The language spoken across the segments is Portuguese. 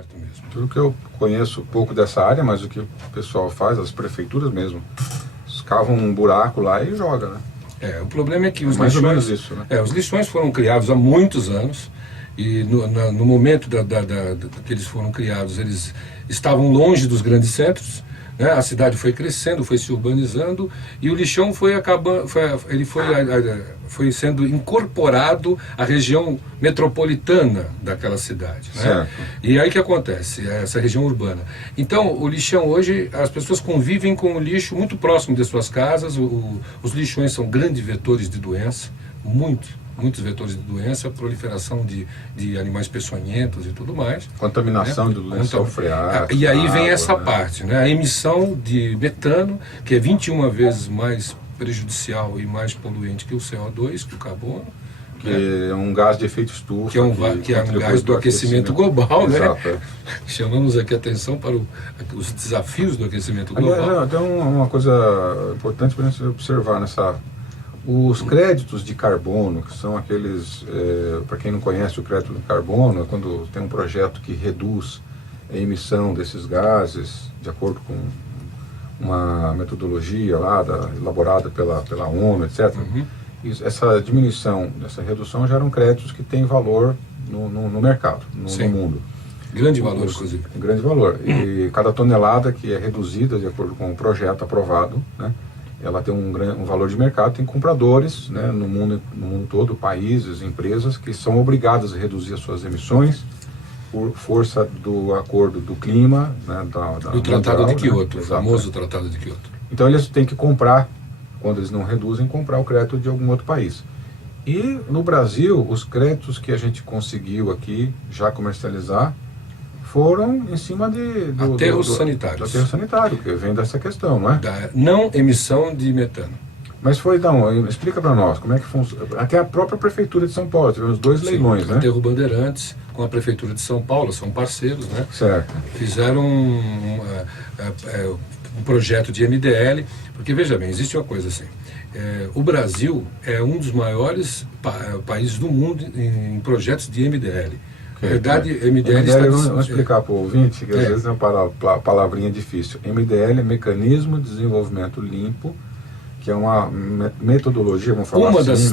certo mesmo. Tudo que eu conheço pouco dessa área, mas o que o pessoal faz, as prefeituras mesmo, cavam um buraco lá e joga, né? O problema é que os mais lixões, ou menos isso, né? Os lixões foram criados há muitos anos e no momento que eles foram criados, eles estavam longe dos grandes centros, né? A cidade foi crescendo, foi se urbanizando e o lixão foi sendo incorporado à região metropolitana daquela cidade, né? Certo. E aí que acontece, essa região urbana. Então, o lixão hoje, as pessoas convivem com o lixo muito próximo de suas casas, os lixões são grandes vetores de doença, muitos vetores de doença, proliferação de animais peçonhentos e tudo mais. Contaminação, né? De lençol freático. E aí vem água, essa, né? Parte, né? A emissão de metano, que é 21 vezes mais prejudicial e mais poluente que o CO2, que o carbono. Que é um gás de efeito estufa. Que é um gás do aquecimento global, exato, né? Chamamos aqui a atenção para os desafios do aquecimento global. Aliás, tem uma coisa importante para a gente observar os créditos de carbono, que são aqueles, para quem não conhece o crédito de carbono, é quando tem um projeto que reduz a emissão desses gases, de acordo com uma metodologia lá, elaborada pela ONU, etc. Uhum. Essa diminuição, essa redução geram créditos que têm valor no mercado, no mundo. Grande valor, inclusive. Grande valor. E cada tonelada que é reduzida, de acordo com o projeto aprovado, né, ela tem um valor de mercado, tem compradores, né, no mundo todo, países, empresas que são obrigadas a reduzir as suas emissões por força do acordo do clima, né, do Tratado de Kyoto, né? O famoso Tratado de Kyoto. Então eles têm que comprar, quando eles não reduzem, comprar o crédito de algum outro país. E no Brasil, os créditos que a gente conseguiu aqui já comercializar foram em cima do aterros sanitários. Do aterro sanitário, que vem dessa questão, não é? Da não emissão de metano. Mas explica para nós, como é que funciona. Até a própria Prefeitura de São Paulo, tivemos dois leilões, né? O Aterro Bandeirantes, com a Prefeitura de São Paulo, são parceiros, né? Certo. Fizeram um projeto de MDL, porque, veja bem, existe uma coisa assim, o Brasil é um dos maiores países do mundo em projetos de MDL. Na verdade, MDL está... Vamos explicar para o ouvinte, que às vezes é uma palavrinha difícil. MDL é Mecanismo de Desenvolvimento Limpo, que é uma metodologia, vamos falar uma das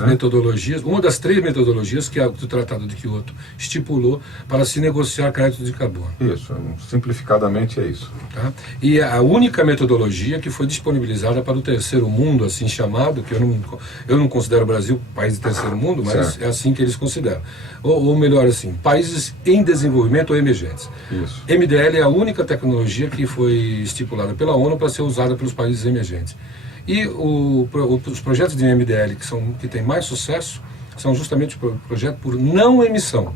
3 metodologias que o Tratado de Kyoto estipulou para se negociar crédito de carbono. Isso, simplificadamente é isso. Tá? E a única metodologia que foi disponibilizada para o terceiro mundo, assim chamado, que eu não considero o Brasil país de terceiro mundo, mas certo. É assim que eles consideram. Ou melhor assim, países em desenvolvimento ou emergentes. Isso. MDL é a única tecnologia que foi estipulada pela ONU para ser usada pelos países emergentes. E os projetos de MDL que têm mais sucesso são justamente o projeto por não emissão,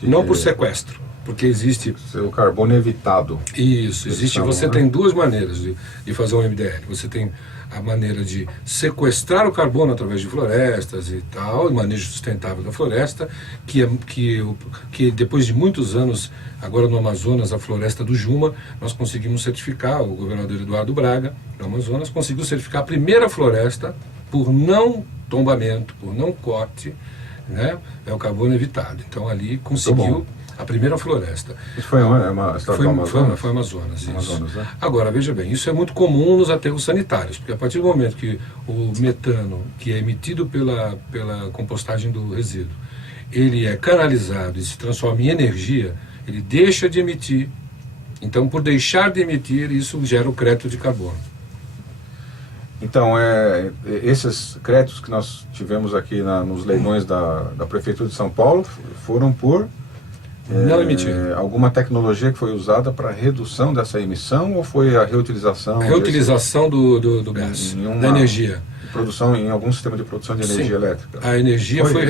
não por sequestro, porque existe... O carbono evitado. Isso, existe. Você tem duas maneiras de fazer um MDL. Você tem a maneira de sequestrar o carbono através de florestas e tal, e manejo sustentável da floresta, que depois de muitos anos, agora no Amazonas, a floresta do Juma, nós conseguimos certificar, o governador Eduardo Braga, no Amazonas, conseguiu certificar a primeira floresta por não tombamento, por não corte, né? É o carbono evitado. Então ali conseguiu a primeira floresta. Isso foi uma história do Amazonas? Foi Amazonas, isso. Amazonas, né? Agora, veja bem, isso é muito comum nos aterros sanitários, porque a partir do momento que o metano, que é emitido pela compostagem do resíduo, ele é canalizado e se transforma em energia, ele deixa de emitir. Então, por deixar de emitir, isso gera o crédito de carbono. Então, esses créditos que nós tivemos aqui nos leilões da Prefeitura de São Paulo foram por... não emitir. Alguma tecnologia que foi usada para redução dessa emissão ou foi a reutilização? Reutilização do gás, da energia. Produção em algum sistema de produção de energia elétrica? A energia foi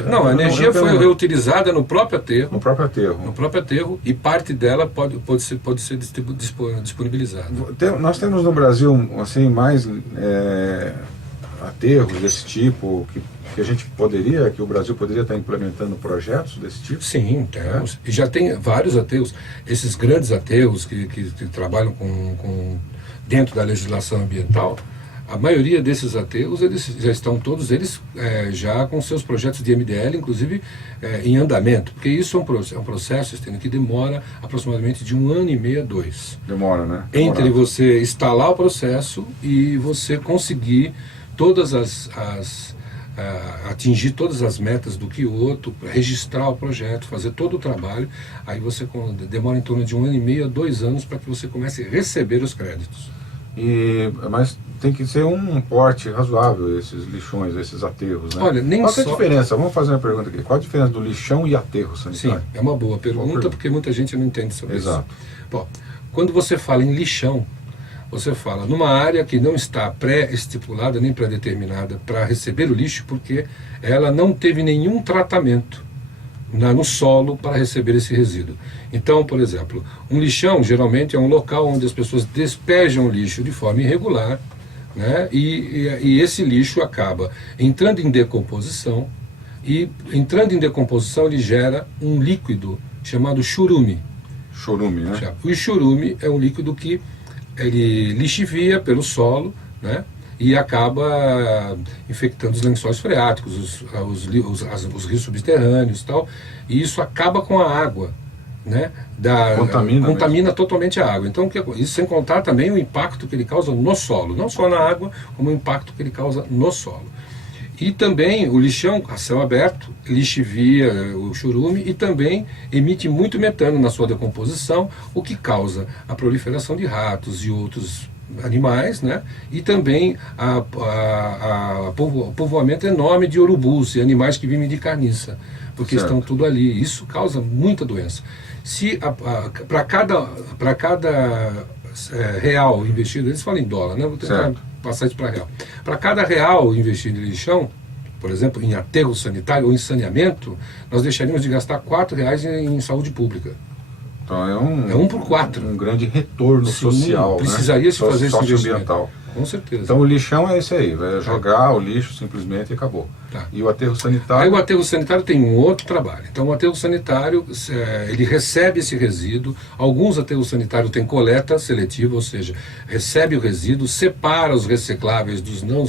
reutilizada no próprio aterro. No próprio aterro. No próprio aterro, e parte dela pode ser disponibilizada. Nós temos no Brasil assim, mais aterros desse tipo que o Brasil poderia estar implementando projetos desse tipo? Sim, temos. E já tem vários aterros, esses grandes aterros que trabalham dentro da legislação ambiental. A maioria desses aterros, eles já estão todos eles já com seus projetos de MDL, inclusive em andamento, porque isso é um processo que demora aproximadamente de 1 ano e meio a 2. Demora, né? Entre você instalar o processo e você conseguir atingir todas as metas do Kyoto, registrar o projeto, fazer todo o trabalho, aí você demora em torno de 1 ano e meio a 2 anos para que você comece a receber os créditos. Mas tem que ser um porte razoável esses lixões, esses aterros, né? Olha, nem Qual que é só... a diferença? Vamos fazer uma pergunta aqui. Qual a diferença do lixão e aterro sanitário? Sim, é uma boa pergunta, porque muita gente não entende sobre Exato. isso. Bom, quando você fala em lixão, você fala numa área que não está pré-estipulada nem pré-determinada para receber o lixo, porque ela não teve nenhum tratamento no solo para receber esse resíduo. Então, por exemplo, um lixão geralmente é um local onde as pessoas despejam o lixo de forma irregular, né? E esse lixo acaba entrando em decomposição, e entrando em decomposição ele gera um líquido chamado churume. Chorume, né? O churume é um líquido que ele lixivia pelo solo, né? E acaba infectando os lençóis freáticos, os rios subterrâneos e tal, e isso acaba com a água, né? Contamina totalmente a água. Então, isso sem contar também o impacto que ele causa no solo, não só na água, como o impacto que ele causa no solo. E também o lixão a céu aberto lixivia o churume e também emite muito metano na sua decomposição, o que causa a proliferação de ratos e outros animais, né? E também o povoamento enorme de urubus e animais que vivem de carniça, porque estão tudo ali. Isso causa muita doença. Se para cada real investido, eles falam em dólar, né? Vou tentar passar isso para real. Para cada real investido em lixão, por exemplo, em aterro sanitário ou em saneamento, nós deixaríamos de gastar R$4 em saúde pública. Então é 1 por 4. Um grande retorno social, precisaria se fazer esse socioambiental. Com certeza. Então o lixão é esse aí, vai jogar o lixo simplesmente e acabou. Tá. E o aterro sanitário? Aí o aterro sanitário tem um outro trabalho. Então o aterro sanitário, ele recebe esse resíduo. Alguns aterros sanitários têm coleta seletiva, ou seja, recebe o resíduo, separa os recicláveis dos não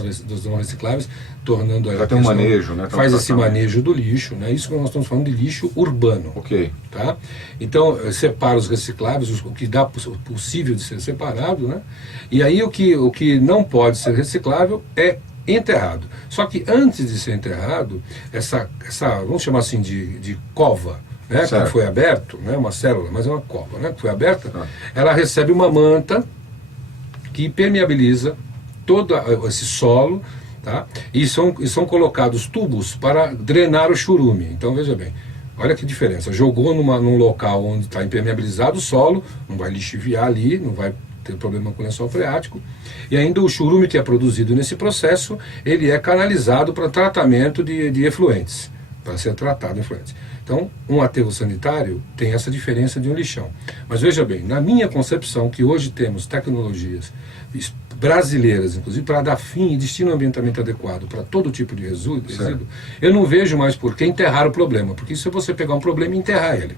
recicláveis, tornando já tem um manejo, né? Faz esse manejo do lixo, né? Isso que nós estamos falando de lixo urbano. Ok. Tá? Então separa os recicláveis, o que dá possível de ser separado, né? E aí o que não pode ser reciclável é enterrado. Só que antes de ser enterrado, essa vamos chamar assim de cova, né, que foi aberto, né, uma célula, mas é uma cova, né, que foi aberta, ela recebe uma manta que permeabiliza todo esse solo, tá? E são colocados tubos para drenar o churume. Então veja bem, olha que diferença. Jogou num local onde está impermeabilizado o solo, não vai lixiviar ali, não vai ter problema com o lençol freático, e ainda o churume que é produzido nesse processo, ele é canalizado para tratamento de efluentes, para ser tratado em efluentes. Então, um aterro sanitário tem essa diferença de um lixão. Mas veja bem, na minha concepção, que hoje temos tecnologias brasileiras, inclusive, para dar fim e destino ambientalmente adequado para todo tipo de resíduo, eu não vejo mais por que enterrar o problema, porque isso é você pegar um problema e enterrar ele.